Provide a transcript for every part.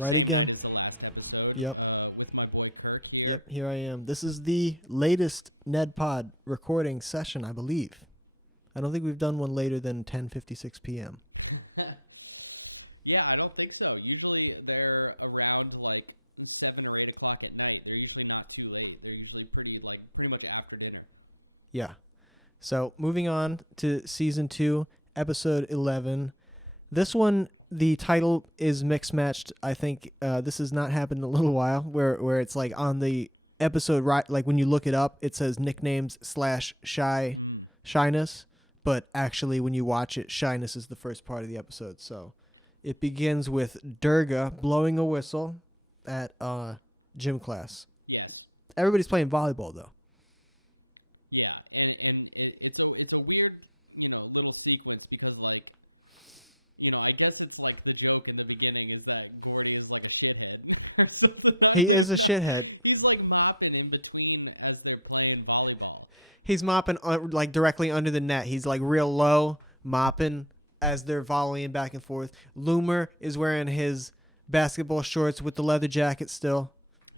Right again. With the last episode. Yep. With my boy Kurt here. Yep, here I am. This is the latest Ned Pod recording session, I believe. I don't think we've done one later than 10:56 p.m. Yeah, I don't think so. Usually they're around like 7 or 8 o'clock at night. They're usually not too late. They're usually pretty much after dinner. Yeah. So moving on to season 2, episode 11. This one, the title is mixed matched. I think this has not happened in a little while, where it's like on the episode, right? Like when you look it up, it says nicknames / shyness, but actually when you watch it, shyness is the first part of the episode. So it begins with Durga blowing a whistle at gym class. Yes. Everybody's playing volleyball though. Yeah, and it's a weird, little sequence because I guess it's like the joke in the beginning is that Gordy is like a shithead. He is a shithead. He's like mopping in between as they're playing volleyball. He's mopping like directly under the net. He's like real low, mopping as they're volleying back and forth. Loomer is wearing his basketball shorts with the leather jacket still.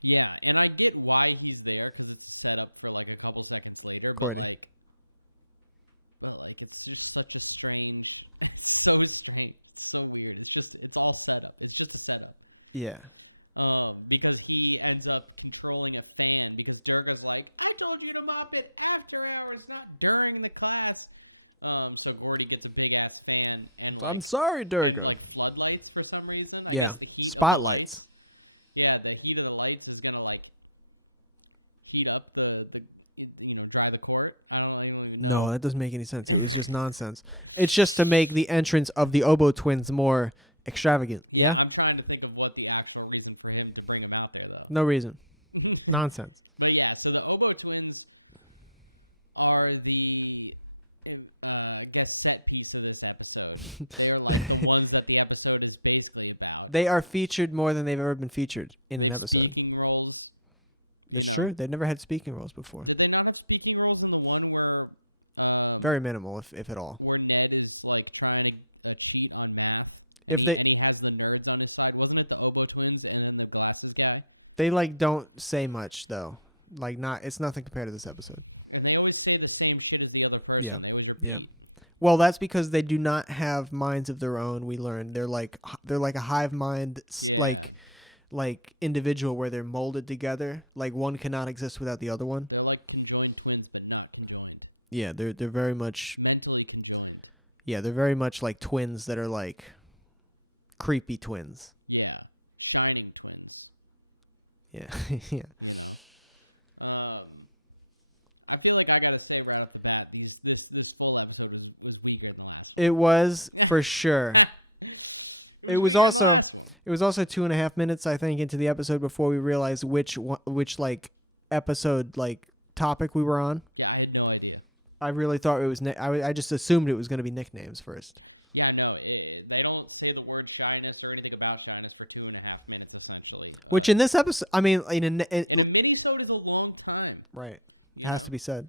Yeah, and I get why he's there because it's set up for like a couple seconds later. Gordy. It's just such a strange. It's so strange. It's so weird. It's all set up. It's just a setup. Yeah. Because he ends up controlling a fan because Durga's like, I told you to mop it after hours, not during the class. So Gordy gets a big ass fan. And I'm sorry, Durga. like floodlights for some reason. Yeah. The heat of the Spotlights. lights- Yeah, the heat of the lights is gonna like heat up the dry the court. I don't know. No, that doesn't make any sense. It was just nonsense. It's just to make the entrance of the Oboe twins more extravagant. Yeah? I'm trying to think of what the actual reason for him to bring him out there though. No reason. Nonsense. But yeah, so the Oboe twins are the, I guess, set piece of this episode. They're like the ones that the episode is basically about. They are featured more than they've ever been featured in an Their episode. speaking roles. That's true. They've never had speaking roles before. Did they not have speaking roles in the one where, Very minimal, if at all. where Ned is like trying to cheat on math? If they And he has the nerds on his side. Wasn't it the Oboe twins and then the glasses guy? they like don't say much though. Like it's nothing compared to this episode. And they always say the same shit as the other person. Yeah. They would Yeah. repeat. Well, that's because they do not have minds of their own. We learned they're like a hive mind, like individual where they're molded together. Like one cannot exist without the other one. They're like conjoined twins, but not conjoined. Yeah, they're very much Mentally conjoined. they're very much like twins that are like creepy twins. Yeah. Shining twins. Yeah, yeah. I feel like I gotta say right off the bat, this full episode was pretty good the last It was for sure. It was also 2.5 minutes, I think, into the episode before we realized which like episode like topic we were on. Yeah, I had no idea. I really thought it was. I just assumed it was going to be nicknames first. Yeah, no, they don't say the word shyness or anything about shyness for 2.5 minutes, essentially. Which in this episode, I mean, And a mini-sode is a long time. right, it has to be said.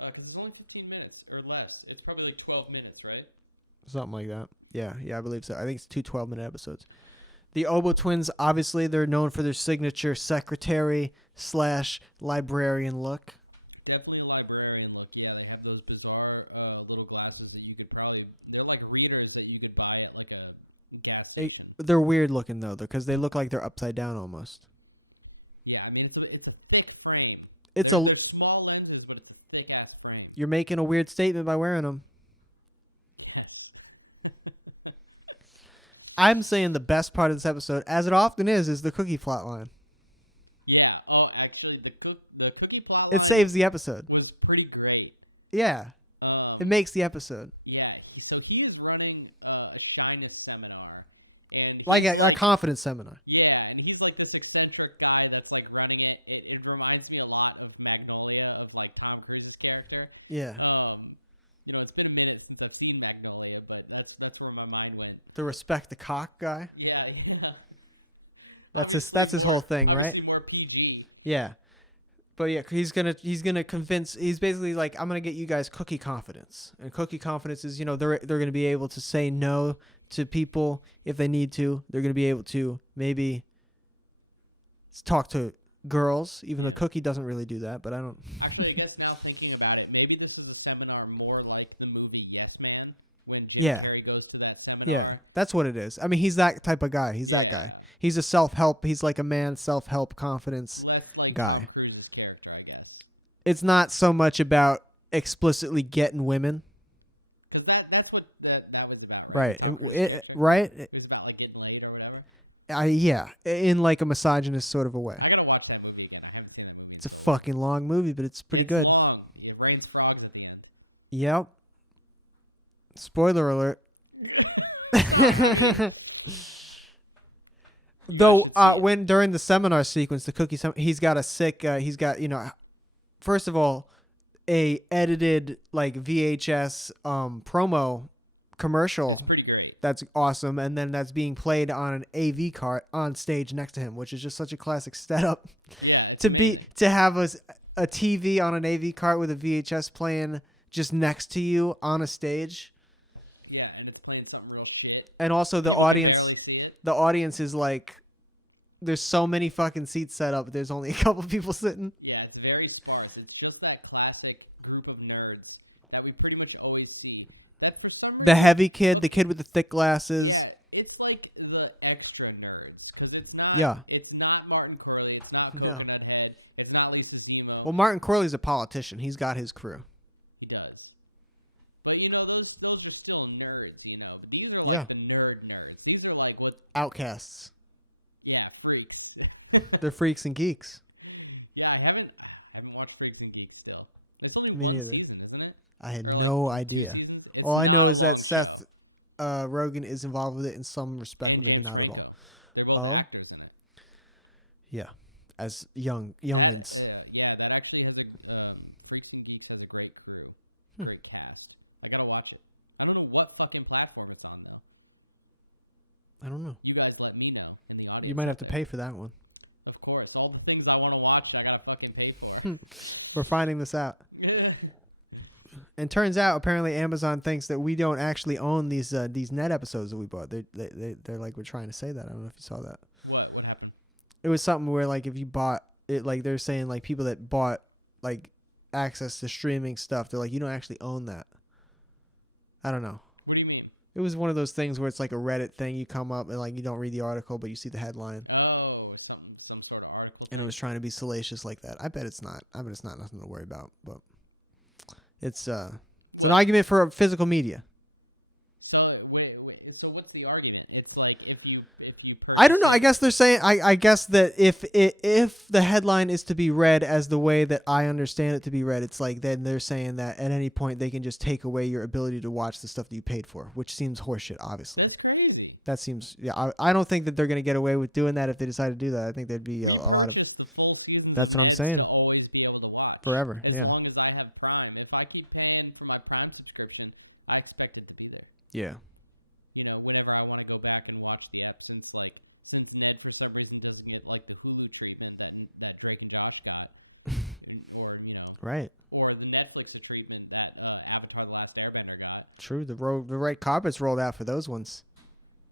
Because it's only 15 minutes or less. It's probably like 12 minutes, right? Something like that. Yeah, I believe so. I think it's 2 12-minute episodes. The Oboe twins, obviously, they're known for their signature secretary / librarian look. Definitely a librarian look. Yeah, they have those bizarre little glasses that you could probably. They're like readers that you could buy at like a gas station. They're weird looking though, because they look like they're upside down almost. Yeah, I mean it's a thick frame. It's They're small lenses, but it's a thick ass frame. You're making a weird statement by wearing them. I'm saying the best part of this episode, as it often is the cookie plot line. Yeah. Oh, actually, the cookie plot It saves the episode. was pretty great. Yeah, it makes the episode. Yeah. So he is running a shyness seminar, and Like a confidence seminar. yeah, and he's like this eccentric guy that's like running it. It reminds me a lot of Magnolia, of like Tom Cruise's character. Yeah. It's been a minute since I've seen Magnolia, but that's where my mind went. The respect the cock guy. Yeah. That's his whole thing, right? Obviously more PG. Yeah. But yeah, he's gonna convince. He's basically like, I'm gonna get you guys cookie confidence, and cookie confidence is, they're gonna be able to say no to people if they need to. They're gonna be able to maybe talk to girls, even though Cookie doesn't really do that. But I don't. Actually, I guess now thinking about it, maybe this is a seminar more like the movie Yes Man, when Jim Yeah. Carrey goes to that seminar. Yeah, that's what it is. I mean, he's that type of guy. He's that guy. He's a self-help. He's like a man, self-help, confidence Less like guy. Tom Cruise's character, I guess. It's not so much about explicitly getting women. Because that's what that was about. Right. Right? It was about like getting laid or whatever. Yeah, in like a misogynist sort of a way. I gotta watch that movie again. I haven't seen that movie. It's a fucking long movie, but it's pretty good. Long. It rains frogs at the end. Yep. Spoiler alert. Though, when during the seminar sequence, the cookie, he's got a sick. He's got, first of all, a edited like VHS promo commercial. Pretty great. That's awesome, and then that's being played on an AV cart on stage next to him, which is just such a classic setup. Yeah, to have a TV on an AV cart with a VHS playing just next to you on a stage. yeah, and it's playing something real shit. And also the You can audience, barely see it. the audience is like, there's so many fucking seats set up. There's only a couple people sitting. Yeah, it's very sparse. It's just that classic group of nerds that we pretty much always see. But for some The reason, heavy kid, the kid with the thick glasses. yeah, it's like the extra nerds. Because it's not, Yeah. it's not Martin Corley, it's not No. Coconut Head, it's not Lisa Zemo. Well, Martin Corley's a politician. He's got his crew. He does. But, those are still nerds, These are Yeah. like the nerds. These are like what, Outcasts. yeah, freaks. They're freaks and geeks. Yeah, I haven't watched Freaks and Geeks still. It's only Me one neither. season, isn't it? I had Or like no two idea. seasons? It's All I know not is that long. Seth Rogen is involved with it in some respect, but maybe not at all. They're both Oh? actors in it. Yeah, as youngins. Yeah, that actually has Freaks and Geeks has a great crew, Hmm. great cast. I gotta watch it. I don't know what fucking platform it's on though. I don't know. You guys let me know in the audience. You might have to pay for that one. Of course, all the things I want to watch, I gotta fucking pay for. We're finding this out. And turns out, apparently, Amazon thinks that we don't actually own these net episodes that we bought. They're like, we're trying to say that. I don't know if you saw that. What happened? It was something where like if you bought it, like they're saying like people that bought like access to streaming stuff, they're like, you don't actually own that. I don't know. What do you mean? It was one of those things where it's like a Reddit thing. You come up and like you don't read the article, but you see the headline. Oh, some sort of article. And it was trying to be salacious like that. I bet it's not. I bet it's not nothing to worry about. But it's an argument for physical media. So wait. So what's the argument? It's like if you. I don't know. I guess they're saying. I guess that if the headline is to be read as the way that I understand it to be read, it's like then they're saying that at any point they can just take away your ability to watch the stuff that you paid for, which seems horseshit. Obviously, That's crazy. that seems. Yeah, I don't think that they're gonna get away with doing that if they decide to do that. I think there'd be a lot of. That's what I'm saying. Always be able to watch. Forever. As Yeah. long as I have Prime. If I keep paying for my Prime subscription, I expect it to be there. Yeah. Whenever I want to go back and watch the app, since Ned for some reason doesn't get like the Hulu treatment that Drake and Josh got, or Right. or the Netflix treatment that Avatar: The Last Airbender got. True. The right carpets rolled out for those ones.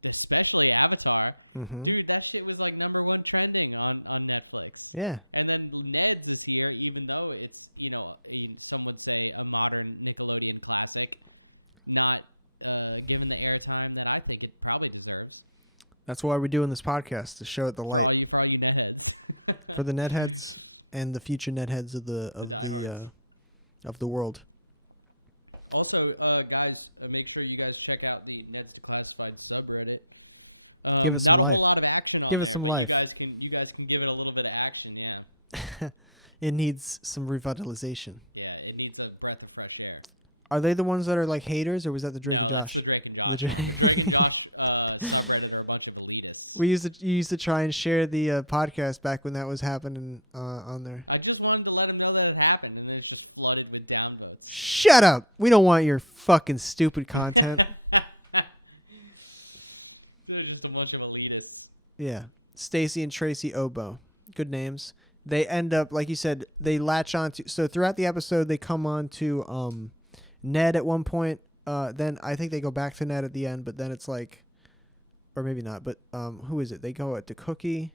Especially Avatar. Mm-hmm. Dude, that shit was like #1 trending on Netflix. Yeah. And then Ned's this year, even though it's, some would say a modern Nickelodeon classic, not given the airtime that I think it probably deserves. That's why we're doing this podcast, to show it the light For all you netheads. for the netheads and the future netheads of the world. Also, guys, make sure you guys check out the Ned's Declassified subreddit. Give it some not a life. lot of action on Give it there, some but life. You guys can give it a little bit of action, yeah. It needs some revitalization. Yeah, it needs a breath of fresh air. Are they the ones that are like haters, or was that the Drake and No, Josh? it's the Drake and Josh. The Drake- Drake and Josh subreddit are a bunch of elitists. You used to try and share the podcast back when that was happening on there. I just wanted to let him know that it happened, and it was just flooded with downloads. Shut up! We don't want your fucking stupid content. They're just a bunch of elitists. Yeah, Stacy and Tracy Obo, good names. they end up, like you said, they latch on to. So throughout the episode, they come on to Ned at one point. Then I think they go back to Ned at the end, but then it's like, or maybe not. But who is it? They go to Cookie,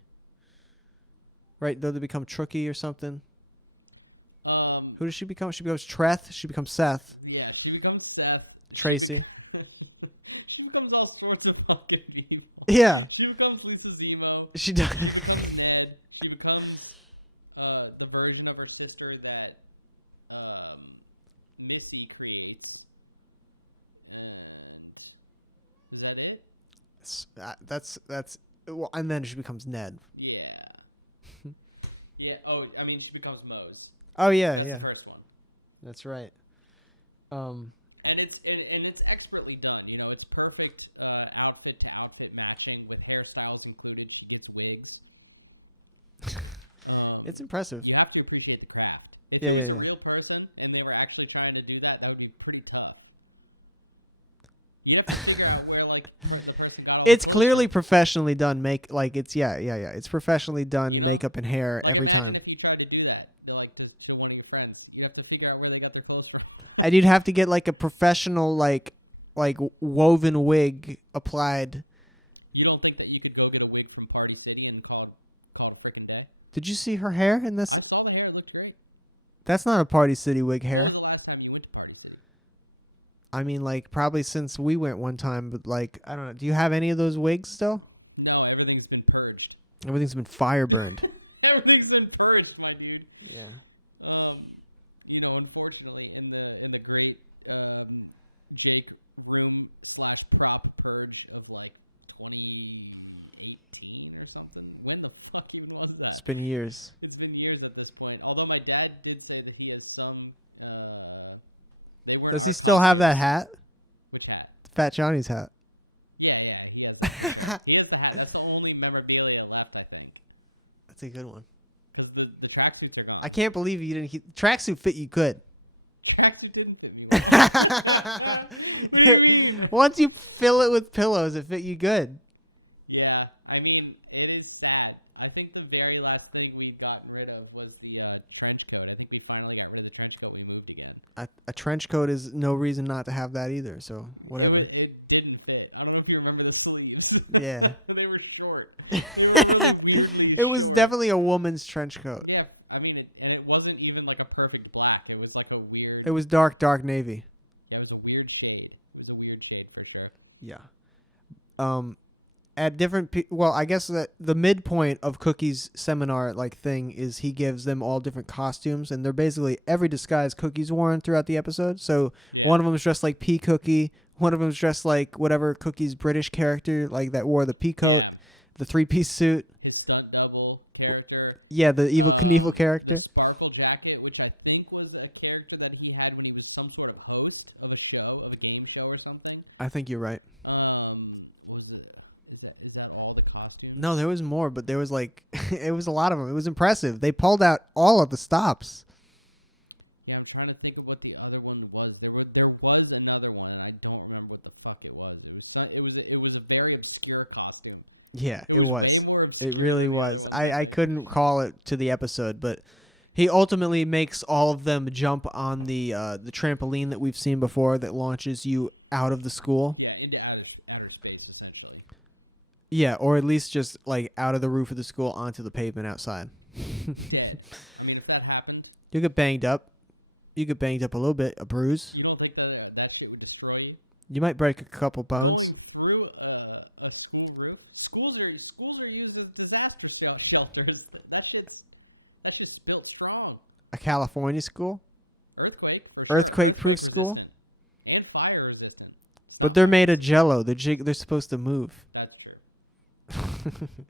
right? Though they become Trookie or something. Who does she become? She becomes Treth. She becomes Seth. Yeah, she becomes Seth. Tracy. She becomes all sorts of fucking people. Yeah. She becomes Lisa Zemo. She does. She becomes Ned. She becomes the version of her sister that Missy creates. And is that it? That's well, and then she becomes Ned. Yeah. Yeah. Oh, I mean, she becomes Mose. Oh yeah, That's yeah. the first one. That's right. And it's expertly done. You know, it's perfect outfit to outfit matching with hairstyles included. She gets wigs. It's impressive. You have to appreciate the craft. If Yeah, it yeah, was yeah. a real person and they were actually trying to do that, that would be pretty tough. You have to figure out where like the personality. It's clearly professionally done. It's professionally done You know, makeup and hair every time. If you try to do that, to one of your friends, you have to figure out where they got their clothes from. And you'd have to get like a professional like woven wig applied. You don't think that you could go get a wig from Party City and call frickin' day? Did you see her hair in this? I saw the hair. It looked great. That's not a Party City wig hair. When was the last time you went to Party City? I mean, like probably since we went one time, but like I don't know. Do you have any of those wigs still? No, everything's been purged. Everything's been fire burned. Everything's been purged, my dude. Yeah. You know, unfortunately, in the great Jake room / prop purge of like 2018 or something. When the fuck even was that? It's been years. It's been years at this point. Although my dad did say that he has some. Does he still have that hat? Which hat? Fat Johnny's hat. Yeah, he has. He has the hat. That's the only memorabilia left, I think. That's a good one. Because the tracksuits are gone. I can't believe you didn't. Tracksuit fit you good. Tracksuit didn't fit me. Once you fill it with pillows, it fit you good. Yeah, I mean, it is sad. I think the very last thing we got rid of was the trench coat. I think we finally got rid of the trench coat when we moved again. A trench coat is no reason not to have that either. So whatever. It didn't fit. I don't know if you remember the sleeves. Yeah. But they were short. It was definitely a woman's trench coat. Yeah, I mean, and it wasn't even like a perfect black. It was like a weird. It was dark navy. It was a weird shade. It was a weird shade for sure. Yeah. At different well, I guess that the midpoint of Cookie's seminar like thing is he gives them all different costumes, and they're basically every disguise Cookie's worn throughout the episode. So one of them is dressed like Pea Cookie, one of them is dressed like whatever Cookie's British character like that wore the pea coat, the 3-piece suit. The stunt double character. Yeah, the Evil Knievel character. Sparkle jacket, which I think was a character that he had when he was some sort of host of a show, of a game show or something. I think you're right. Is that all the costumes? No, there was more, but there was like it was a lot of them. It was impressive. They pulled out all of the stops. Yeah, I'm trying to think of what the other one was. There was another one. I don't remember what the fuck it was. It was a very obscure costume. Yeah, it was. Way more It obscure really than was. the other I couldn't call it to the episode, but he ultimately makes all of them jump on the trampoline that we've seen before that launches you out of the school. Yeah, into outer space, essentially. Yeah, or at least just like out of the roof of the school onto the pavement outside. Yeah. I mean, if that happens, You get banged up. You get banged up a little bit, a bruise. you don't think that shit would destroy you? You might break a couple bones. Going through a school roof. Schools are used as disaster shelters. That shit's built strong. A California school, Earthquake-proof school. and fire resistant. But they're made of Jello. They're supposed to move. That's true. That is true.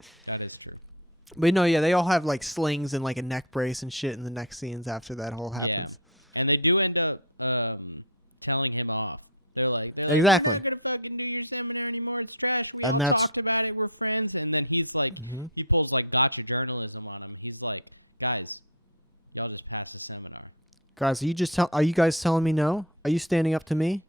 But no, yeah, they all have like slings and like a neck brace and shit in the next scenes after that whole happens. And they do end up telling him off. They're like, Exactly. "I'm not gonna fucking do your seminar anymore. It's trash. We And don't that's- talk about it. We're friends." And then he's like, Mhm. he pulls like gotcha journalism on him. He's like, guys, y'all just passed the seminar. Guys, are you guys telling me no? Are you standing up to me?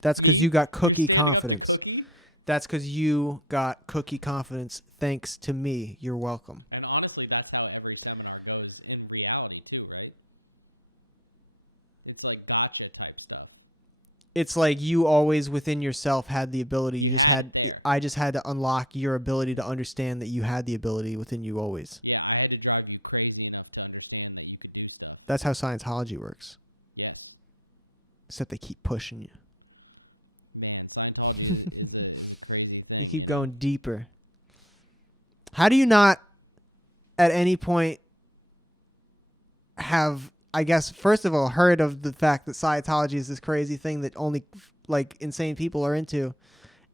That's because you got cookie confidence. Cookie? That's because you got cookie confidence thanks to me. You're welcome. And honestly, that's how every seminar goes like gotcha type stuff. It's like you always within yourself had the ability. You just had. There. I just had to unlock your ability to understand that you had the ability within you always. Yeah, I had to drive you crazy enough to understand that you could do stuff. That's how Scientology works. Yes. Except they keep pushing you. Man, Scientology is really crazy thing. You keep going deeper. How do you not, at any point, have, I guess, first of all, heard of the fact that Scientology is this crazy thing that only like insane people are into,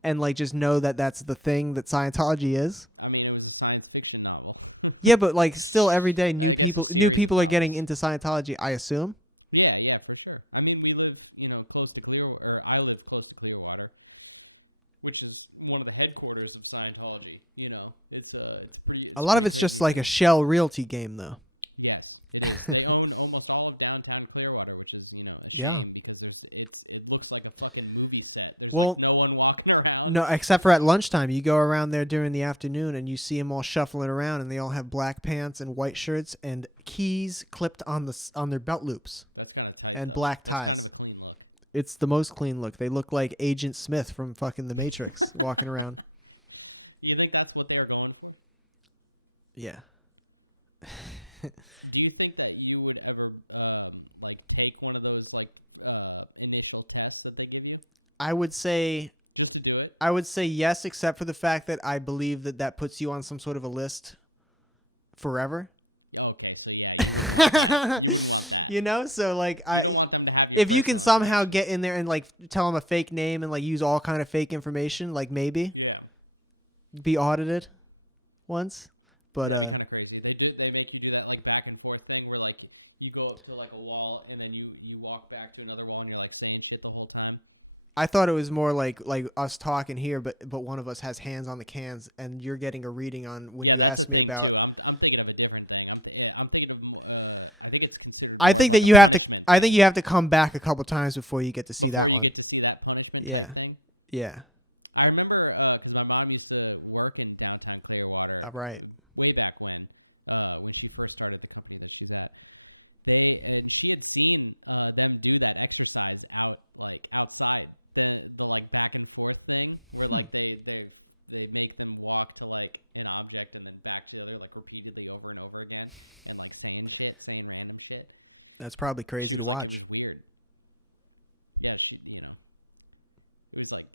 and like just know that that's the thing that Scientology is? I mean, it was a science fiction novel. Yeah, but like still every day new people are getting into Scientology, I assume. Yeah, for sure. I mean, we live, close to Clearwater, or I live close to Clearwater, which is one of the headquarters of Scientology. It's pretty. A lot of it's just like a shell realty game, though. Yeah, they own almost all of downtown Clearwater, which is Yeah. because it looks like a fucking movie set. There's Well, no one walking around. No, except for at lunchtime. You go around there during the afternoon and you see them all shuffling around, and they all have black pants and white shirts and keys clipped on their belt loops and black ties. It's the most clean look. They look like Agent Smith from fucking The Matrix walking around. Do you think that's what they're going for? Yeah. Do you think that you would ever take one of those initial tests that they give you? I would say Just to do it? I would say yes, except for the fact that I believe that puts you on some sort of a list forever. Okay, so yeah. So like if you can somehow get in there and like tell them a fake name and like use all kind of fake information, like maybe be audited once, but Kind of crazy. They make you do that like back and forth thing where like you go up to like a wall and then you walk back to another wall and you're like saying shit the whole time. I thought it was more like us talking here, but one of us has hands on the cans and you're getting a reading on when you asked me about. I'm thinking of a different thing. I'm thinking of, I think it's considered. I think that you have to. I think you have to come back a couple times before you get to see that one. You get to see that punishment. Yeah. Yeah. I remember because my mom used to work in downtown Clearwater. Right. Way back when she first started the company that she's at, she had seen them do that exercise outside the like back and forth thing, where like they make them walk to like an object and then back to the other like repeatedly over and over again and like saying random shit. That's probably crazy to watch. Weird. Yeah, it was like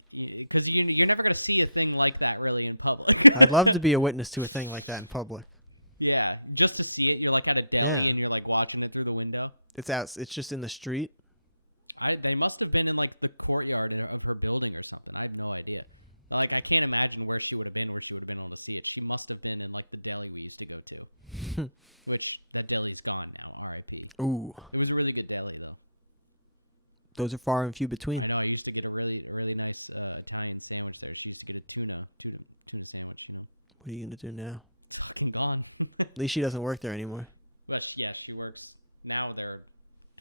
because you're never gonna see a thing like that really in public. I'd love to be a witness to a thing like that in public. Yeah, just to see it, you're like at a desk and you're like watching it through the window. It's out. It's just in the street. They must have been in like the courtyard of her building or something. I have no idea. Like I can't imagine where she would have been able to see it. She must have been in like the deli we used to go to, which that deli's gone now. R.I.P. Ooh. It was a really good deli though. Those are far and few between. I used to get a really nice Italian sandwich there. She used to get a tuna sandwich. What are you gonna do now? It's gone. At least she doesn't work there anymore. But yeah, she works now. They're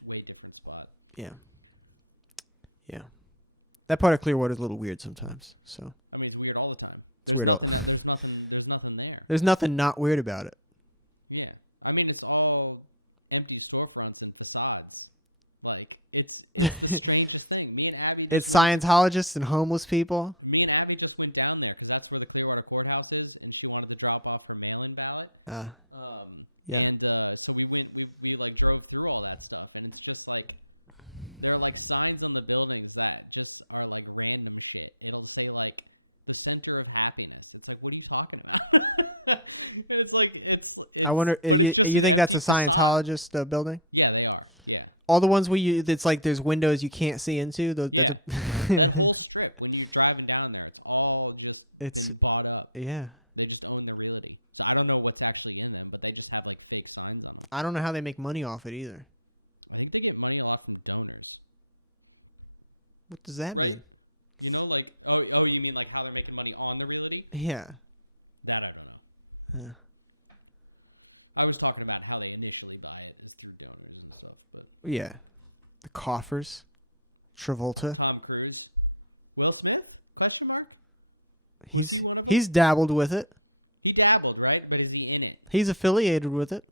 way different spot. Yeah. Yeah. That part of Clearwater is a little weird sometimes. So. I mean, it's weird all the time. It's weird all. There's nothing there. There's nothing not weird about it. Yeah, I mean it's all empty storefronts and facades. Like it's interesting. Me and Abby. It's Scientologists and homeless people. Me and Abby just went down there because that's where the Clearwater courthouse is, and she wanted to drop off her mail-in ballot. Yeah. And so we went. We like drove through all that stuff, and it's just like there are like signs on the buildings that just are like random shit. It'll say like the center of happiness. It's like, what are you talking about? And it's like it's. I wonder. You think that's a Scientologist building? Yeah, they are. Yeah. All the ones where it's like there's windows you can't see into. That's The whole strip when you're driving down there, it's all just It's bought up. yeah. They just own the realty. So I don't know what's actually in them, but they just have like fake signs on them. I don't know how they make money off it either. I think they get money off from donors. What does that mean? You know, like oh, you mean like how they're making money on the realty? Yeah. That I don't know. Yeah. I was talking about how they initially buy it is through donors and stuff. But Yeah. The coffers. Travolta. Tom Cruise, Will Smith? Question mark? He's dabbled with it. He dabbled, right? But is he in it? He's affiliated with it.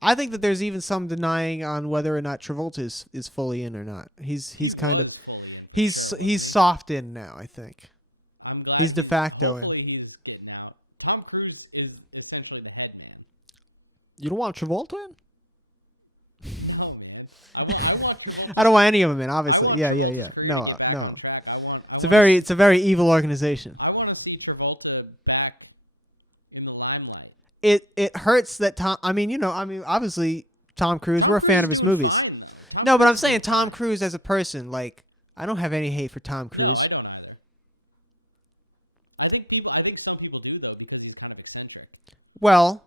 I think that there's even some denying on whether or not Travolta is fully in or not. He's kind of he's soft in now. I think I'm glad he's de facto in. hopefully he's in now. Tom Cruise is essentially the head man. You don't want Travolta in? No, man. I want I don't want any of them in. Obviously, yeah. No, no. It's a very evil organization. I want to see Travolta back in the limelight. It hurts that Tom. I mean, obviously Tom Cruise. We're a fan of his movies. No, but I'm saying Tom Cruise as a person. Like, I don't have any hate for Tom Cruise. No, I don't either. I think some people do though because he's kind of eccentric. Well,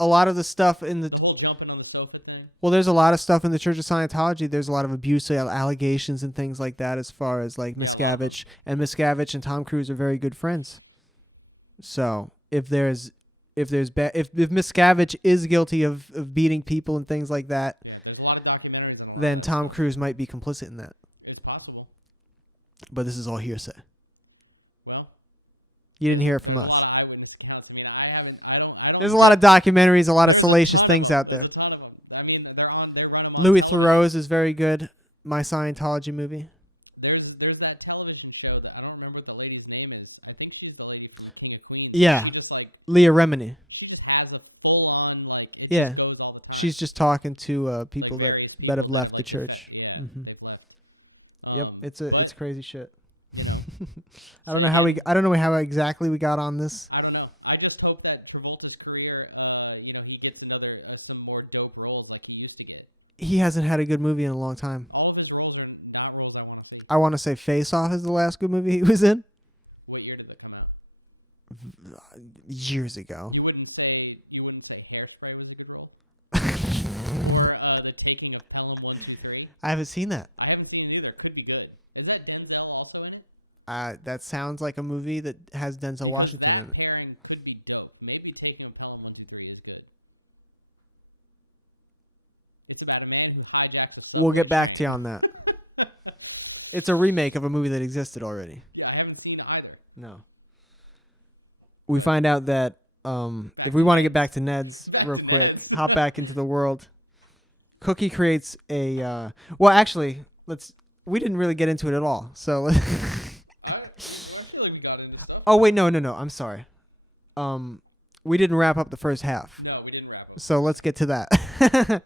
a lot of the stuff in The whole jumping on the sofa thing. well, there's a lot of stuff in the Church of Scientology. There's a lot of abuse allegations and things like that. As far as like Miscavige and Tom Cruise are very good friends. So if Miscavige is guilty of beating people and things like that, There's a lot of documentaries on then Tom Cruise might be complicit in that. It's possible. But this is all hearsay. Well, You didn't hear it from there's us. a lot of eyewitness accounts. I mean, I don't. There's a lot of documentaries, a lot of salacious things out there. There's a ton of them. I mean, they're running. Louis Theroux's is very good. My Scientology movie. There's that television show that I don't remember what the lady's name is. I think she's the lady from The King of Queens. Yeah. She just like Leah Remini. she just has a full on like Yeah. shows all the time. She's just talking to people that have left the church. Yeah, Mhm. they've left. Yep, it's crazy shit. I don't know how exactly we got on this. I don't know. I just hope that Travolta's career, he gets some more dope roles like he used to get. He hasn't had a good movie in a long time. All of his roles are not roles I want to see. I want to say Face Off is the last good movie he was in. What year did that come out? Years ago. You wouldn't say Hairspray was a good role? Or The Taking of Pelham 1, 2, 3? I haven't seen that. I haven't seen it either. Could be good. Is that Denzel also in it? That sounds like a movie that has Denzel Washington in it. That pairing could be dope. Maybe Taking of Pelham 1, 2, 3 is good. It's about a man who hijacked a We'll get back to you on that. It's a remake of a movie that existed already. Yeah, I haven't seen either. No. We find out that if we want to get back to Ned's real quick, hop back into the world. Cookie creates a well, actually, we didn't really get into it at all. So I feel like we got into stuff. oh wait, no, I'm sorry. We didn't wrap up the first half. No, we didn't wrap up. So let's get to that.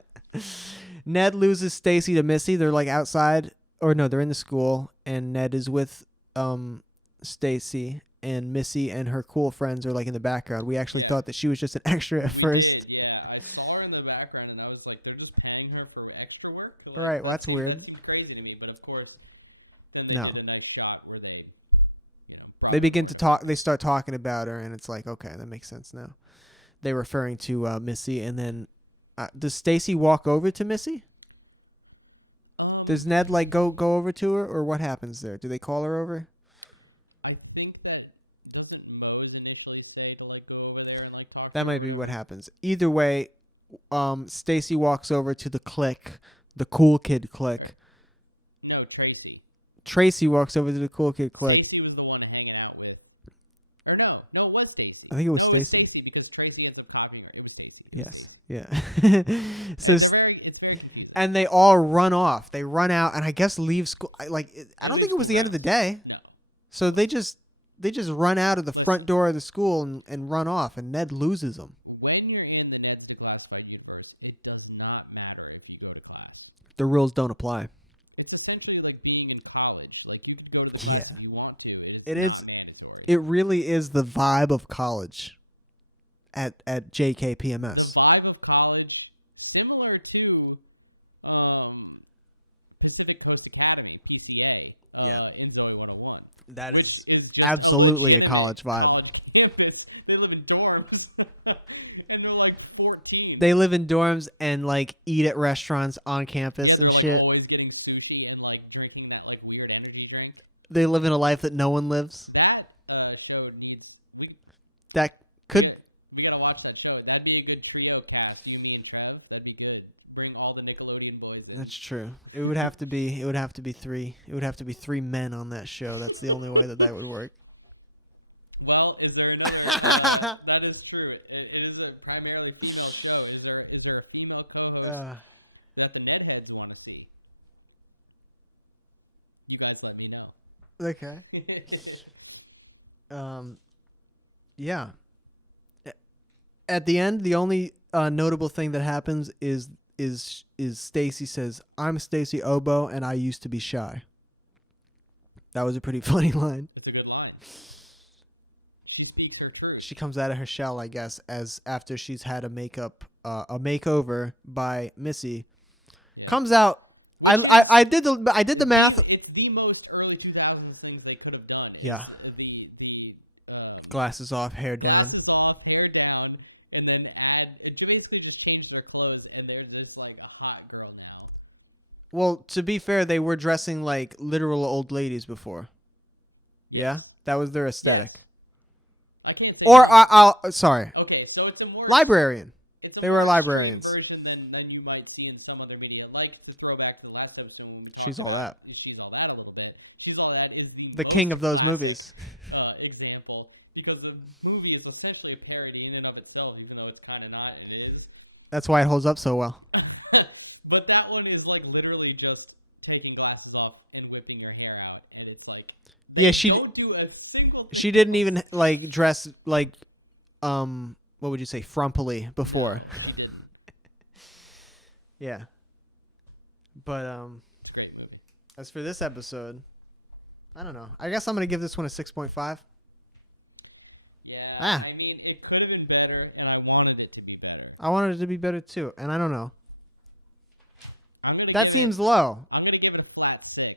Ned loses Stacy to Missy. They're like outside, or no, they're in the school, and Ned is with Stacy, and Missy and her cool friends are like in the background. We actually thought that she was just an extra at first. Yeah, I saw her in the background, and I was like, they're just paying her for extra work? Right, well, that's weird. That seemed crazy to me, but of course, then No. they did a nice shot where they, They begin to talk. They start talking about her, and it's like, okay, that makes sense now. They're referring to Missy, and then does Stacy walk over to Missy? Does Ned like go over to her, or what happens there? Do they call her over? I think that doesn't Mose initially say to like go over there and like talk? That might be what happens. Either way, Stacy walks over to the clique, the cool kid clique. No, Tracy. Tracy walks over to the cool kid clique. Tracy was the one hanging out with. Or no, it was Stacy. I think it was No, Stacy. Because Tracy had some copy of her. It was Stacy. Yes. Yeah. So. And they all run off. They run out, and I guess leave school. I don't think it was the end of the day. No. So they just run out of the front door of the school and run off, and Ned loses them. When you're in the Ned's Declassified universe, it does not matter if you go to class. The rules don't apply. It's essentially like being in college. Like you can go to class Yeah. if you want to. It It's is. not mandatory. It really is the vibe of college at JKPMS. The vibe of college, similar to Pacific Coast Academy, PCA. Yeah. In Zoe 101. That Which is just absolutely a college college vibe. College campus. They live in dorms. And they're like 14. They live in dorms and like eat at restaurants on campus and They're, shit. Like, always getting sushi and like drinking that like weird energy drink. They live in a life that no one lives. That show needs. That could. We gotta watch that show. That'd be a good trio cast. You, me, and Trev. That'd be good. Bring all the Nickelodeon boys. That's true. It would have to be three. It would have to be three men on that show. That's the only way that would work. Well, is there another? That is true. It is a primarily female show. Is there that the Ned heads want to see. You guys let me know. Okay. Yeah. At the end, the only notable thing that happens is Stacy says, "I'm Stacy Obo, and I used to be shy." That was a pretty funny line. It's a good line. She speaks her truth. She comes out of her shell, I guess, as after she's had a makeover by Missy. Yeah. Comes out. I did the math. It's the most early 2000s things they could have done. Yeah. The glasses off, hair down. Glasses off, hair down, and then it basically just changed their clothes, and they're just like a hot girl now. Well, to be fair, they were dressing like literal old ladies before. Yeah, that was their aesthetic. I can't say or sorry. Okay, so it's a more librarian. They were more librarians. Version than you might see in some other media, like the throwback to the last episode. She's all that. She's all that a little bit. She's all that is the king of those classic, movies. Example, because the movie is essentially a parody in and of itself, even though it's kind of not. It is. That's why it holds up so well. But that one is like literally just taking glasses off and whipping your hair out, and it's like. Yeah, she don't do a single thing. She didn't even like dress like what would you say, frumpily before. Yeah. But as for this episode, I don't know. I guess I'm gonna give this one a 6.5. Yeah, I mean, it could have been better, and I wanted it to be better. I wanted it to be better too, and I don't know. That seems low. I'm gonna give it a flat 6.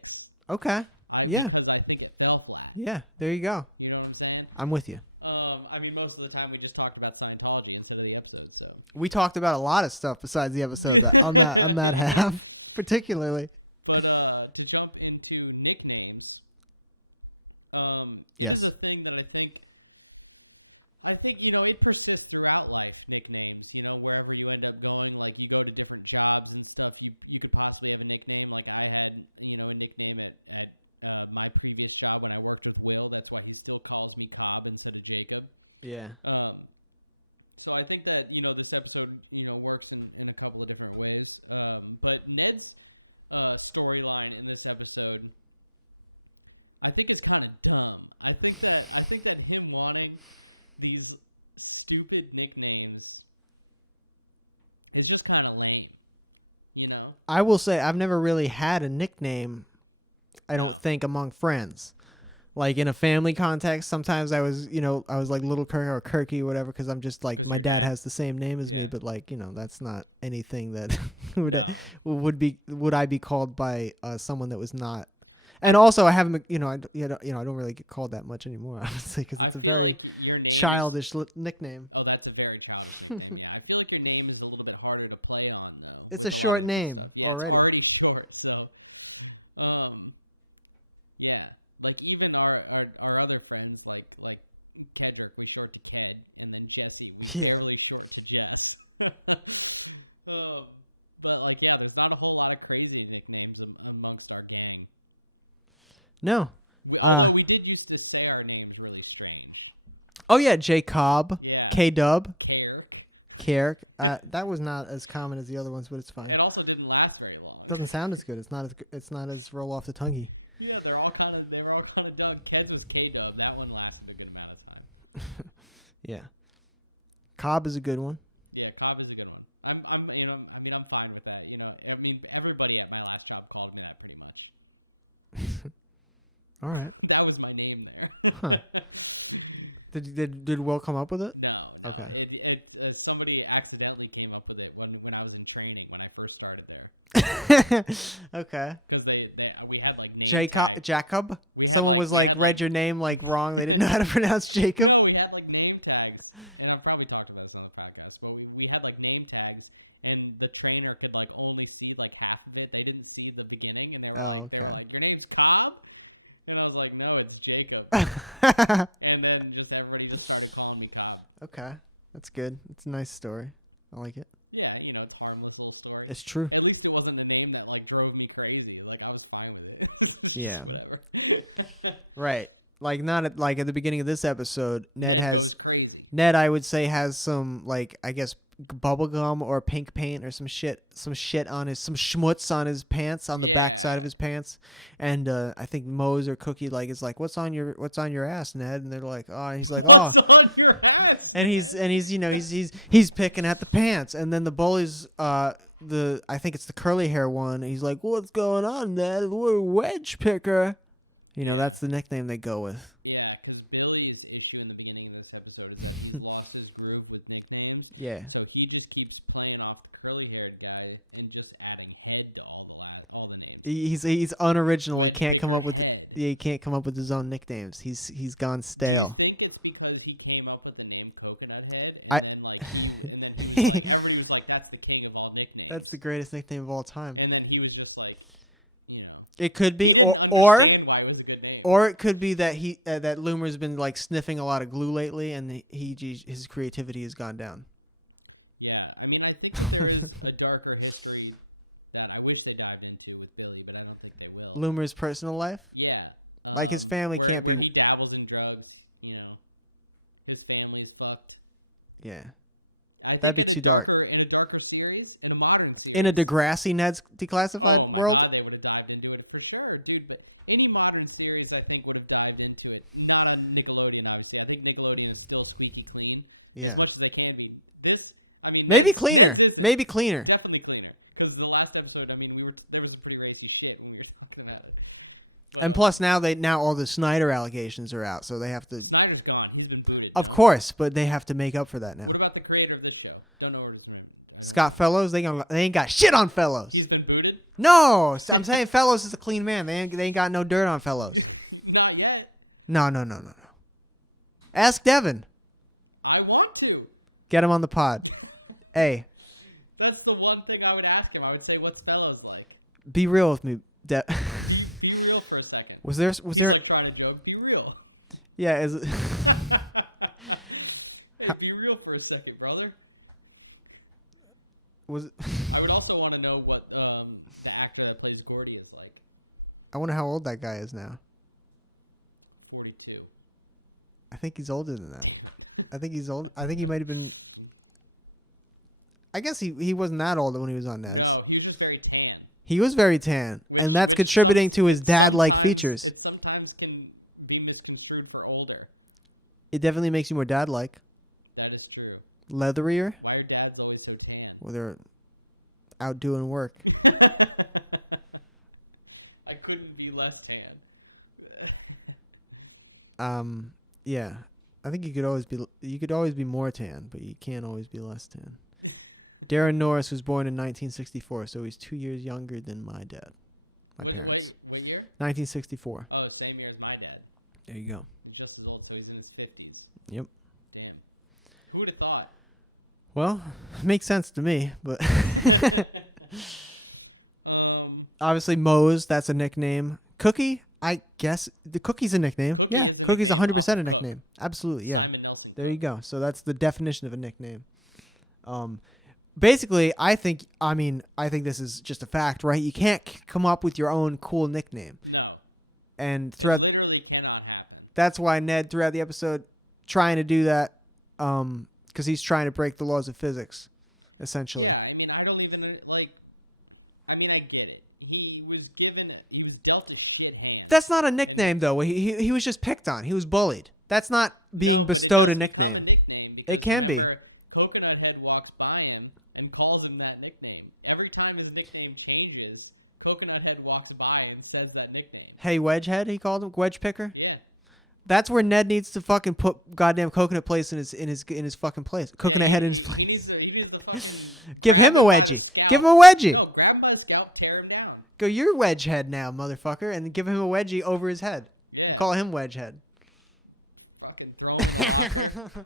Okay. Yeah. Because I think it fell flat. Yeah. There you go. You know what I'm saying? I'm with you. I mean, most of the time we just talked about Scientology instead of the episode. So we talked about a lot of stuff besides the episode on that half, particularly. But to jump into nicknames, yes. This is a thing that I think it persists throughout life. Nicknames, wherever you end up going, like you go to different jobs and stuff, you could possibly have a nickname. Like I had, a nickname at my previous job when I worked with Will. That's why he still calls me Cobb instead of Jacob. Yeah. So I think that, this episode, works in a couple of different ways. But Ned's storyline in this episode, I think is kind of dumb. I think that him wanting these stupid nicknames is just kind of lame, I will say I've never really had a nickname, I don't think, among friends. Like in a family context, sometimes I was like Little Kirk or Kirky or whatever, because I'm just like, my dad has the same name as me, but like, that's not anything that would I be called by someone that was not. And also I haven't, I don't really get called that much anymore, obviously, because it's a very childish nickname. Oh, that's a very childish name. I feel like your name is a little bit harder to play on, though. It's a short name already. It's already short, so. Yeah, like even our other friends, like Kendrick was short to Ted, and then Jesse was fairly short to Jess. But there's not a whole lot of crazy nicknames amongst our gang. No. We did used to say our names really strange. Oh yeah, J Cobb, yeah. K Dub, Carrick. That was not as common as the other ones, but it's fine. It also didn't last very long. Doesn't sound as good. It's not as roll off the tonguey. Yeah, they're all kind of done. Ted was K Dub. That one lasted a good amount of time. Yeah. Cobb is a good one. Yeah, Cobb is a good one. I'm fine with that. Everybody at my last job called me that pretty much. All right. That was my name there. Huh. Did Will come up with it? No. Okay. Somebody accidentally came up with it when I was in training when I first started there. Okay. Because we had like Jacob. Someone was like read your name like wrong. They didn't know how to pronounce Jacob. No, we had like name tags, and I've probably talked about this on the podcast, but we had like name tags, and the trainer could like only see like half of it. They didn't see the beginning, and they were okay. Your name's Cobb, and I was like, no, it's Jacob. And then just everybody just started calling me Cobb. Okay, that's good. It's a nice story. I like it. Yeah, it's a harmless little story. It's true. At least it wasn't a name that like drove me crazy. Like I was fine with it. Yeah. Right. Like not at the beginning of this episode, Ned, I would say, has some like, I guess, bubble gum or pink paint or some shit on his, some schmutz on his pants, on the back side of his pants. And I think Mose or Cookie like is like, what's on your ass, Ned? And they're like, oh, he's like, oh, What's on your ass? and he's you know he's picking at the pants. And then the bullies, I think it's the curly hair one, he's like, what's going on, Ned? We're wedge picker. You know, that's the nickname they go with. Yeah, because Billy's issue in the beginning of this episode is that he's lost his groove with nicknames. Yeah. So he just keeps playing off the curly-haired guy and just adding head to all the names. He's unoriginal. He can't come up with he can't come up with his own nicknames. He's gone stale. I think it's because he came up with the name Coconut Head, I- and then he's like, that's the king of all nicknames. That's the greatest nickname of all time. And then he was just like, It could be, he didn't understand why it was a good name. or it could be that that Loomer's been like sniffing a lot of glue lately, and his creativity has gone down. Yeah, I mean, I think there's a darker history that I wish they dived into with Billy, but I don't think they will. Loomer's personal life, Yeah. like his family where, can't be. where he dabbles in drugs, you know. His family is fucked. Yeah, I that'd be think too dark. In a darker series, in a modern series. In a Degrassi Ned's Declassified world. God, they would have dived into it for sure, dude. But any modern series, I think, would have dived into it. Not on Nickelodeon, obviously. I think Nickelodeon is still squeaky clean. Yeah. As much as they can be. This, I mean, Maybe cleaner. this- Maybe cleaner. Definitely cleaner. Because the last episode, I mean, there was pretty racy shit when we were talking about it. But And plus now all the Snyder allegations are out, so they have to. Snyder's gone. He's been booted. Of course, but they have to make up for that now. What about the creator of this show? Don't know what he's doing. Scott Fellows, they ain't got shit on Fellows. He's been booted? No, I'm saying Fellows is a clean man. They ain't got no dirt on Fellows. Not yet. No. Ask Devin. I want to. Get him on the pod. Hey, That's the one thing I would ask him. I would say, what's Fellows like? be real with me. Be real for a second. Was there? He's like trying to joke. Be real. Yeah. Hey, be real for a second, brother. Was? I would also want to know what the actor that plays Gordy is like. I wonder how old that guy is now. 42. I think he's older than that. I think he's old. I think he might have been. I guess he wasn't that old when he was on Ned's. No, he was just very tan. He was very tan, and that's contributing to his dad-like features. Which sometimes can be misconstrued for older. It definitely makes you more dad-like. That is true. Leatherier. Why are dads always so tan? Well, they're out doing work. I couldn't be less tan. Yeah. I think you could always be more tan, but you can't always be less tan. Darren Norris was born in 1964, so he's 2 years younger than my dad, my parents. What year? 1964. Oh, same year as my dad. There you go. He's just as old, so he's in his 50s. Yep. Damn. Who would have thought? Well, makes sense to me, but obviously Mose, that's a nickname. Cookie, I guess the Cookie's a nickname. Yeah, Cookie's 100% a nickname. Absolutely, yeah. Simon Nelson. There you go. So that's the definition of a nickname. Basically, I think this is just a fact, right? You can't come up with your own cool nickname. No. And throughout, Literally cannot happen. that's why Ned throughout the episode trying to do that, because he's trying to break the laws of physics, essentially. Yeah, I mean, I don't even, I get it. He was dealt a shit hand. That's not a nickname, though. He was just picked on. He was bullied. That's not being bestowed a nickname. It can be. Coconut Head walks by him and calls him that nickname. Every time his nickname changes, Coconut Head walks by and says that nickname. Hey, Wedgehead, he called him Wedge Picker. Yeah. That's where Ned needs to fucking put goddamn Coconut place in his fucking place. Coconut Head in his place. He needs to fucking Give him a wedgie. Scout. Give him a wedgie. No, grab by the scalp, tear it down. Go, you're Wedgehead now, motherfucker, and give him a wedgie over his head. Yeah. And call him Wedgehead. Fucking throw him.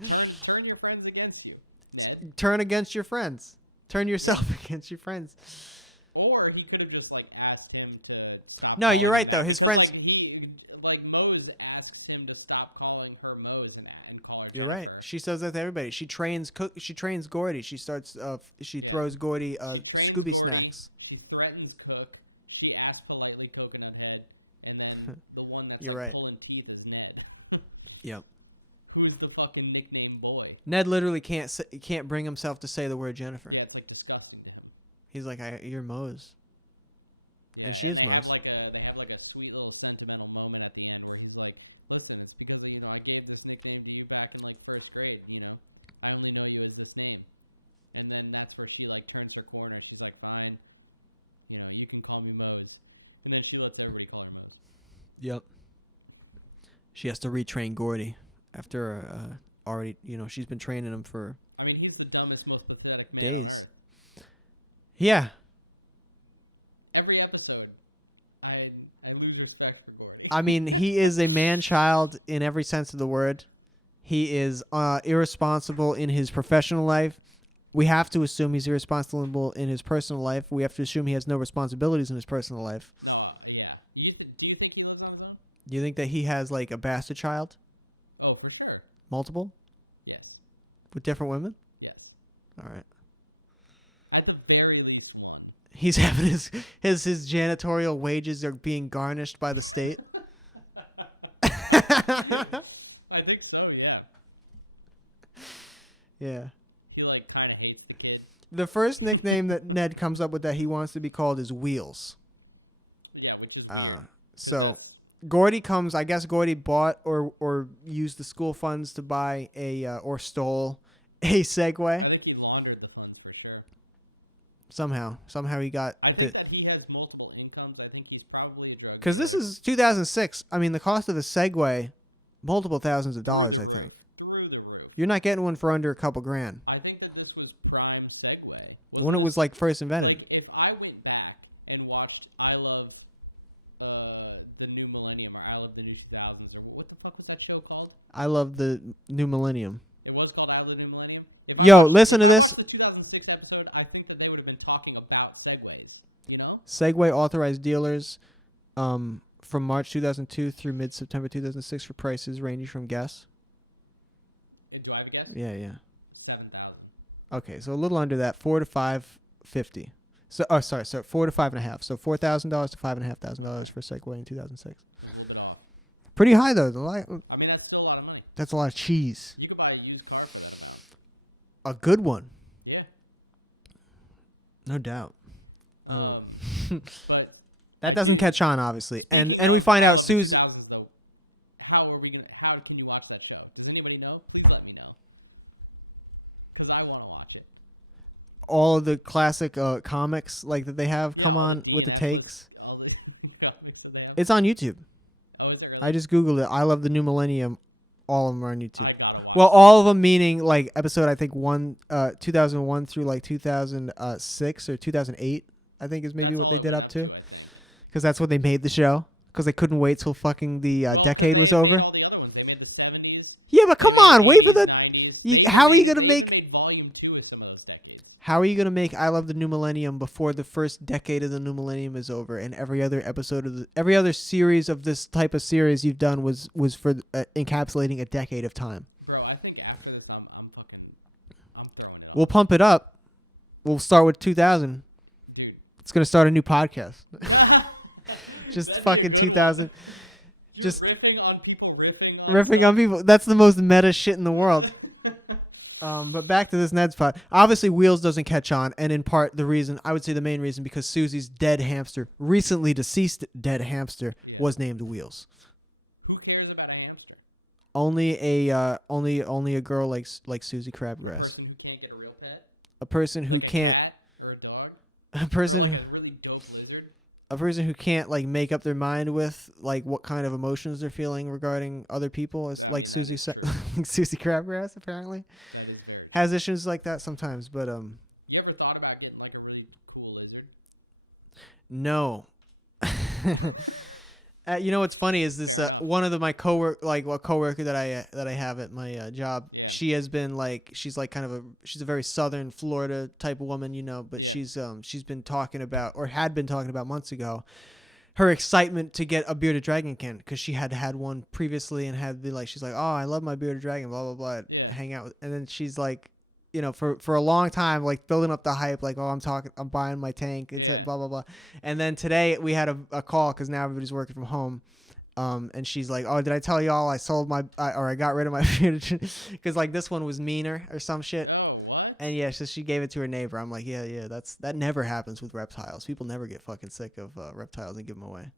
Turn your friends against you. Ned. Turn against your friends. Turn yourself against your friends. Or he could have just asked him to stop. No, you're right though. His friends. Mose asks him to stop calling her Mose and call her. You're right. Jennifer. She says that to everybody. She trains Gordy. She starts. She throws Gordy She trains Scooby Gordy, snacks. She threatens Cook. She asks politely Coconut Head, and then the one that's You're right. pulling teeth is Ned. Yep. who's the fucking nickname boy? Ned literally can't bring himself to say the word Jennifer. Yeah, it's like disgusting. He's like, you're Mose. Yeah, And she is they Mose. They have like a sweet little sentimental moment at the end where he's like, listen, it's because I gave this nickname to you back in like first grade. I only know you as this name. And then that's where she like turns her corner. And she's like, fine, you can call me Mose. And then she lets everybody call her Mose. Yep. She has to retrain Gordy after already, she's been training him for he's the dumbest, most pathetic days. Yeah. Every episode, I lose respect for Gordy. I mean, he is a man-child in every sense of the word. He is irresponsible in his professional life. We have to assume he's irresponsible in his personal life. We have to assume he has no responsibilities in his personal life. Yeah. Do you think he lives on his own? Do you think that he has like a bastard child? Oh, for sure. Multiple? Yes. With different women? Yes. All right. At the very least one. He's having his janitorial wages are being garnished by the state. I think so, yeah. Yeah. He kind of hates the kid. The first nickname that Ned comes up with that he wants to be called is Wheels. Yeah, which is weird. So Gordy comes, I guess Gordy bought or used the school funds to buy or stole a Segway. I think he's laundered the funds for sure. Somehow he got I think that he has multiple incomes. I think he's probably a drug. Because this is 2006. I mean, the cost of a Segway, multiple thousands of dollars, I think. Through the roof. You're not getting one for under a couple grand. I think that this was prime Segway. When it was like first invented. If I went back and watched I Love the New Millennium or I Love the New 2000s or what the fuck was that show called? I love the New Millennium. It was called I Love the New Millennium? Yo, listen to this. The 2006 episode, I think that they would have been talking about Segways, Segway authorized dealers from March 2002 through mid-September 2006 for prices ranging from guess. Do I have a guess? Yeah. 7,000. Okay, so a little under that, $4,000 to $550. So, so $4,000 to $5,500. So $4,000 to $5,500 for a Segway in 2006. Pretty high though. I mean, that's still a lot of money. That's a lot of cheese. You can buy a used car for that. A good one, Yeah. no doubt. But That doesn't catch on, obviously, and we find out Susan. How can you watch that show? Does anybody know? Please let me know. Because I want to watch it. All of the classic comics like that they have come on with the takes. It's on YouTube. Oh, is there? I just Googled it. I Love the New Millennium. All of them are on YouTube. Well, all of them meaning like episode, I think 2001 through like 2006 or 2008, I think is maybe what they did up to. Because that's when they made the show. Because they couldn't wait till fucking the decade was over. Yeah, but come on. Wait for the... How are you going to make... How are you going to make I Love the New Millennium before the first decade of the New Millennium is over and every other episode of every other series of this type of series you've done was for encapsulating a decade of time? Bro, I think after this, I'm throwing it. We'll pump it up. We'll start with 2000. It's going to start a new podcast. Just fucking 2000. Just riffing on people, riffing on people. That's the most meta shit in the world. But back to this Ned's pod. Obviously, Wheels doesn't catch on, and in part the reason, I would say the main reason, because Susie's dead hamster, recently deceased dead hamster, was named Wheels. Who cares about a hamster? Only a girl like Susie Crabgrass. A person who can't get a real pet? A person who can't. Like a cat or a dog? A really dope lizard? A person who can't like make up their mind with like what kind of emotions they're feeling regarding other people is like Susie Crabgrass apparently has issues like that sometimes. But You ever thought about getting like a really cool lizard? No. You know what's funny is this one of my coworker that I have at my job. Yeah. She has been like she's a very southern Florida type of woman, but yeah. she's been talking about or had been talking about months ago her excitement to get a bearded dragon can because she had one previously and she's like, oh, I love my bearded dragon, blah blah blah, yeah. Hang out with, and then she's like, for a long time, like building up the hype, like, oh, I'm buying my tank, it's blah blah blah, and then today we had a call because now everybody's working from home, And she's like, "Oh, did I tell y'all I sold or I got rid of my because like this one was meaner or some shit." Oh, what? And yeah, so she gave it to her neighbor. I'm like, yeah, that never happens with reptiles. People never get fucking sick of reptiles and give them away.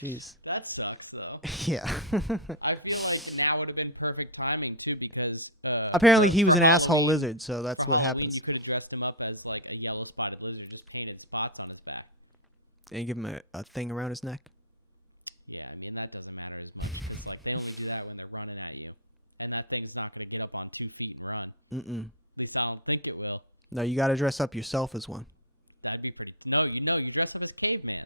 Jeez. That sucks, though. Yeah. I feel like now would have been perfect timing, too, because... Apparently he was an asshole lizard, so that's what happens. You could dress him up as, like, a yellow spotted lizard, just painted spots on his back. And give him a thing around his neck. Yeah, I mean, that doesn't matter as much. It's like, they only do that when they're running at you. And that thing's not going to get up on 2 feet and run. Mm-mm. At least I don't think it will. No, you got to dress up yourself as one. That'd be pretty... No, you dress up as caveman.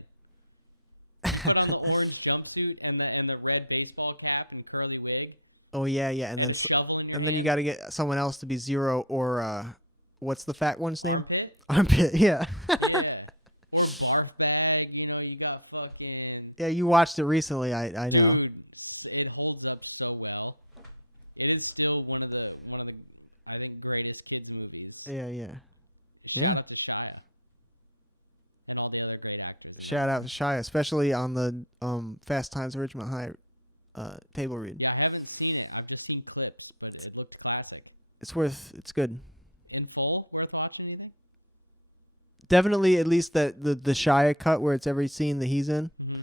Put on the orange jumpsuit and the red baseball cap and curly wig. Oh yeah, and then you got to get someone else to be Zero or what's the fat one's name? Armpit. Yeah. Yeah. Or barf bag. You got fucking. Yeah, you watched it recently. I know. Dude, it holds up so well. It is still one of the I think greatest kids movies. Yeah. Shout out to Shia and all the other great actors. Shout out to Shia, especially on the Fast Times at Ridgemont High table read. Yeah, I haven't seen it. I've just seen clips, but it looks classic. It's good. In full, worth watching, you think? Definitely, at least the Shia cut where it's every scene that he's in. Mm-hmm.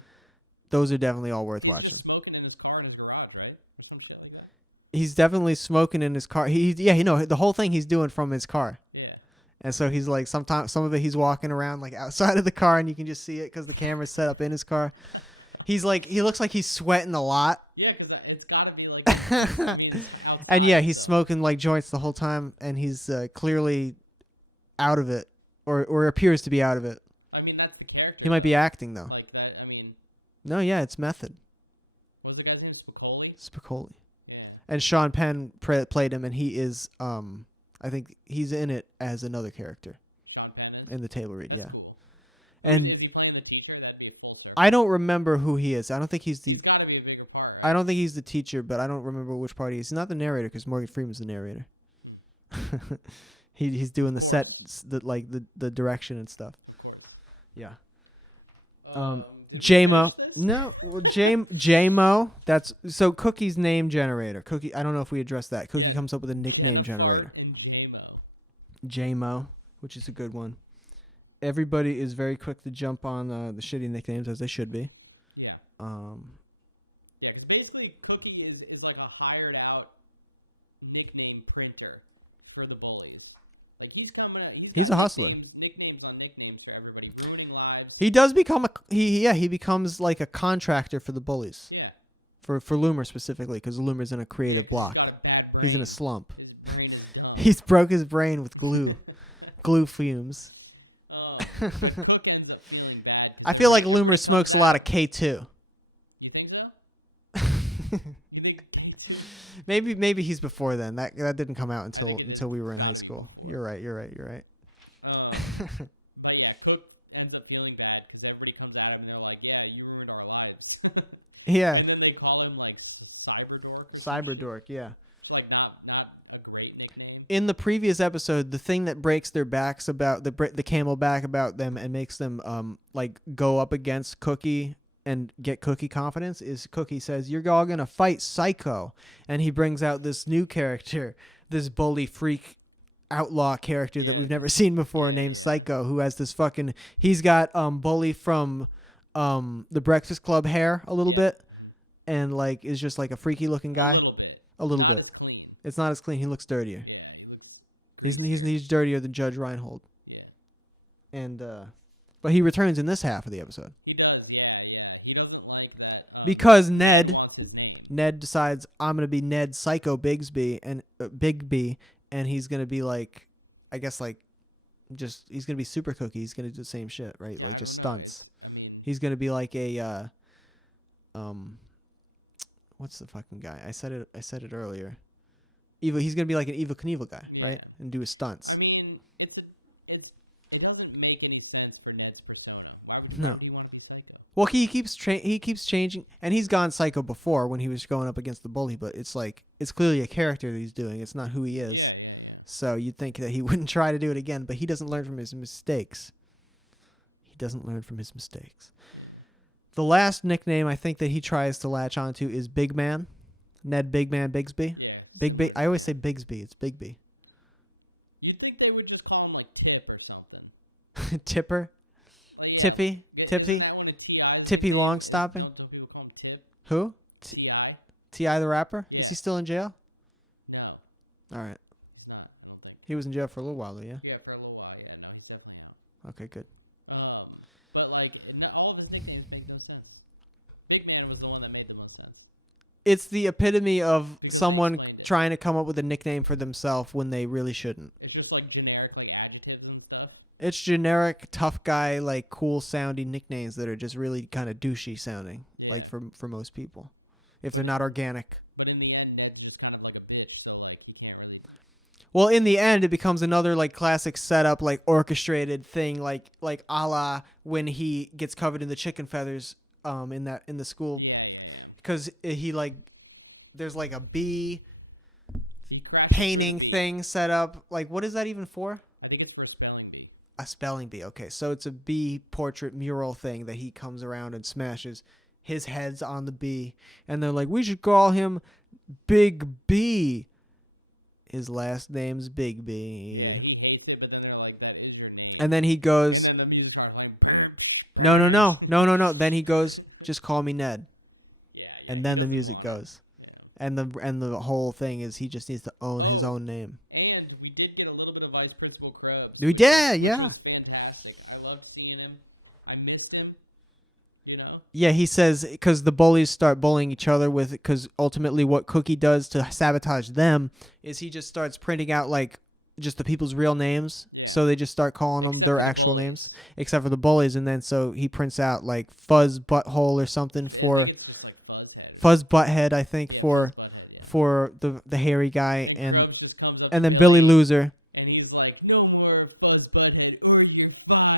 Those are definitely all worth watching. He's smoking in his car in his garage, right? Or some shit like that. He's definitely smoking in his car. The whole thing he's doing from his car. Yeah. And so he's like, some of it he's walking around like outside of the car, and you can just see it because the camera's set up in his car. He's like, he looks like he's sweating a lot. Yeah, because it's got to be like. And yeah, he's smoking like joints the whole time, and he's clearly out of it, or appears to be out of it. I mean, that's the character. He might be acting though. Like that, I mean. No, yeah, it's method. What was the guy's name? Spicoli. Yeah. And Sean Penn played him, and he is, I think he's in it as another character. Sean Penn in the table read, that's yeah. Cool. And is he playing the teacher? That'd be a full circle. I don't remember who he is. I don't think he's the. He's got to be a bigger part. Right? I don't think he's the teacher, but I don't remember which part he is. He's not the narrator because Morgan Freeman's the narrator. He's doing the set, the direction and stuff. Yeah. J-Mo. No, well, J-Mo. That's so Cookie's name generator. Cookie. I don't know if we addressed that. Cookie comes up with a nickname generator. J-Mo, which is a good one. Everybody is very quick to jump on the shitty nicknames, as they should be. Yeah. Yeah, because basically Cookie is like a hired out nickname printer for the bullies. Like he's a hustler. Nicknames on nicknames for everybody. Ruining lives. He does become he becomes like a contractor for the bullies. Yeah. For Loomer specifically, because Loomer's in a creative block. He's in a slump. His brain is gone. He's broke his brain with glue fumes. Cook ends up feeling bad. I feel like Loomer smokes a lot of K2. You think so? Maybe he's before then. That didn't come out until we were in high school. You're right. But yeah, Cook ends up feeling bad because everybody comes at him and they're like, "Yeah, you ruined our lives." Yeah. And then they call him like Cyberdork. Cyberdork, yeah. Like not a great nickname. In the previous episode, the thing that breaks their backs about the camel back about them and makes them like go up against Cookie and get Cookie confidence is Cookie says, "You're all gonna fight Psycho," and he brings out this new character, this bully freak outlaw character that we've never seen before named Psycho, who has this fucking he's got bully from the Breakfast Club hair a little bit, and like is just like a freaky looking guy. A little bit. It's not as clean. He looks dirtier. Yeah, he's dirtier than Judge Reinhold. Yeah. And but he returns in this half of the episode. He does, yeah. He doesn't like that. Because Ned decides I'm gonna be Ned Psycho Bigsby and Big B, and he's gonna be like, I guess like, just he's gonna be Super Cookie. He's gonna do the same shit, right? Like just stunts. He's gonna be like a what's the fucking guy? I said it earlier. He's gonna be like an Evel Knievel guy, right? And do his stunts. I mean, it doesn't make any sense for Ned's persona. Why would no. He want to be Psycho? Well, he keeps changing, and he's gone psycho before when he was going up against the bully. But it's like it's clearly a character that he's doing. It's not who he is. Yeah. So you'd think that he wouldn't try to do it again, but he doesn't learn from his mistakes. The last nickname I think that he tries to latch onto is Big Man. Ned Big Man Bigsby. Yeah. Big B. I always say Bigsby. It's Bigby. You think they would just call him like Tip or something? Tipper. Like, yeah. Tippy. Tippy. Isn't that one of T.I.'s Tippy names? Longstopping. Some people call him Tip. Who? T.I. T.I. the rapper? Yeah. Is he still in jail? No, All right. it's not. I don't think. He was in jail for a little while though, yeah? Yeah, for a little while. Yeah, no, he's definitely out. Okay, good. But like, all his nicknames make no sense. Big Man was the one that made the most sense. It's the epitome of someone trying to come up with a nickname for themselves when they really shouldn't. It's just like generic like adjectives and stuff. It's generic, tough guy, like cool sounding nicknames that are just really kind of douchey sounding, like for most people, if they're not organic. But in the end, Ned's just kind of like a bitch, so like he can't really. Well, in the end, it becomes another like classic setup, like orchestrated thing, like a la when he gets covered in the chicken feathers, in the school, Yeah. because he like there's like a bee He cracks painting the thing set up. Like, what is that even for? I think it's for spelling bee. A spelling bee. Okay, so it's a bee portrait mural thing that he comes around and smashes his heads on the bee, and they're like, we should call him Big B. His last name's Big Yeah, B. he hates it, but then they're like, that is your name. And then he goes, And then you start like, no. Then he goes, just call me Ned. yeah. And then the music goes, and the whole thing is he just needs to own his own name. And we did get a little bit of Vice Principal Krebs. We did, It yeah. was fantastic. I love seeing him. I miss him. You know. Yeah, he says because the bullies start bullying each other with because ultimately what Cookie does to sabotage them is he just starts printing out like just the people's real names. Yeah. So they just start calling them Except their for the actual bullies. names, except for the bullies. And then so he prints out like Fuzz Butthole or something for I think it's just like Fuzzhead. Fuzz Butthead, I think, Yeah, for Fuzzhead, yeah. for the hairy guy and Krebs just comes up and to then Krebs, Billy Loser. And he's like, no more Fuzz Butthead or you're fired.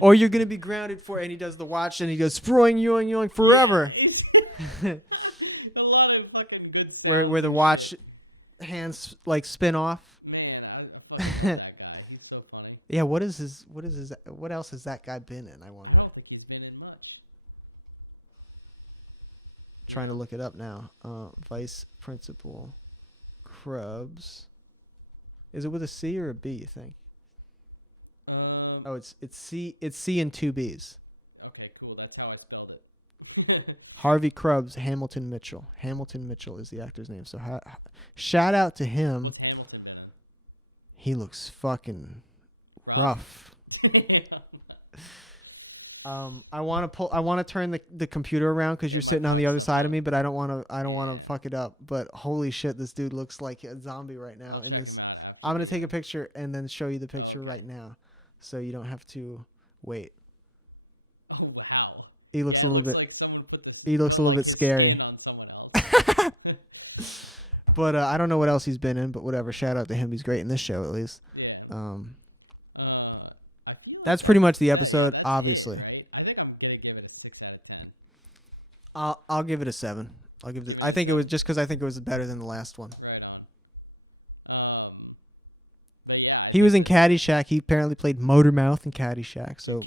Or you're gonna be grounded for, and he does the watch, and he goes sproing, yoing forever. A lot of fucking good stuff. where the watch hands like spin off. Man, I fucking love that guy. He's so funny. Yeah, what else has that guy been in? I I wonder. don't think he's been in much. Trying to look it up now. Vice Principal Krebs. Is it with a C or a B? You think? Oh, it's C and two B's. Okay, cool. That's how I spelled it. Harvey Krebs, Hamilton Mitchell. Hamilton Mitchell is the actor's name. So shout out to him. What's Hamilton He looks fucking rough. doing? I want to turn the computer around because you're sitting on the other side of me, but I don't want to fuck it up. But holy shit, this dude looks like a zombie right now. In this, I'm gonna take a picture and then show you the picture right now, so you don't have to wait. Oh, wow. He looks a little bit. Like someone put this He looks a little bit scary. on someone else. But I don't know what else he's been in, but whatever. Shout out to him. He's great in this show, at least. Yeah. I feel That's pretty much the like episode, that's obviously. great, right? I think I'm gonna give it a 6 out of 10. I'll give it a 7. I'll give it. I think it was just because I think it was better than the last one. Right on. But yeah. He was in Caddyshack. He apparently played Motormouth in Caddyshack. So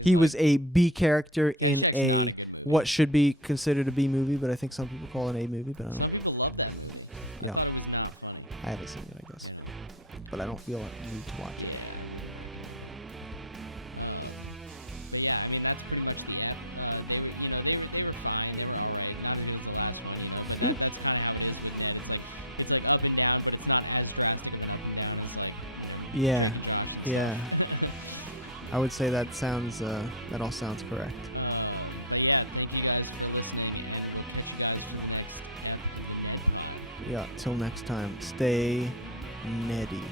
he was a B character in a what should be considered a B movie, but I think some people call it an A movie. But I don't. Yeah, I haven't seen it, I guess, but I don't feel like I need to watch it. Yeah. I would say that sounds. That all sounds correct. Yeah. Till next time. Stay Neddy.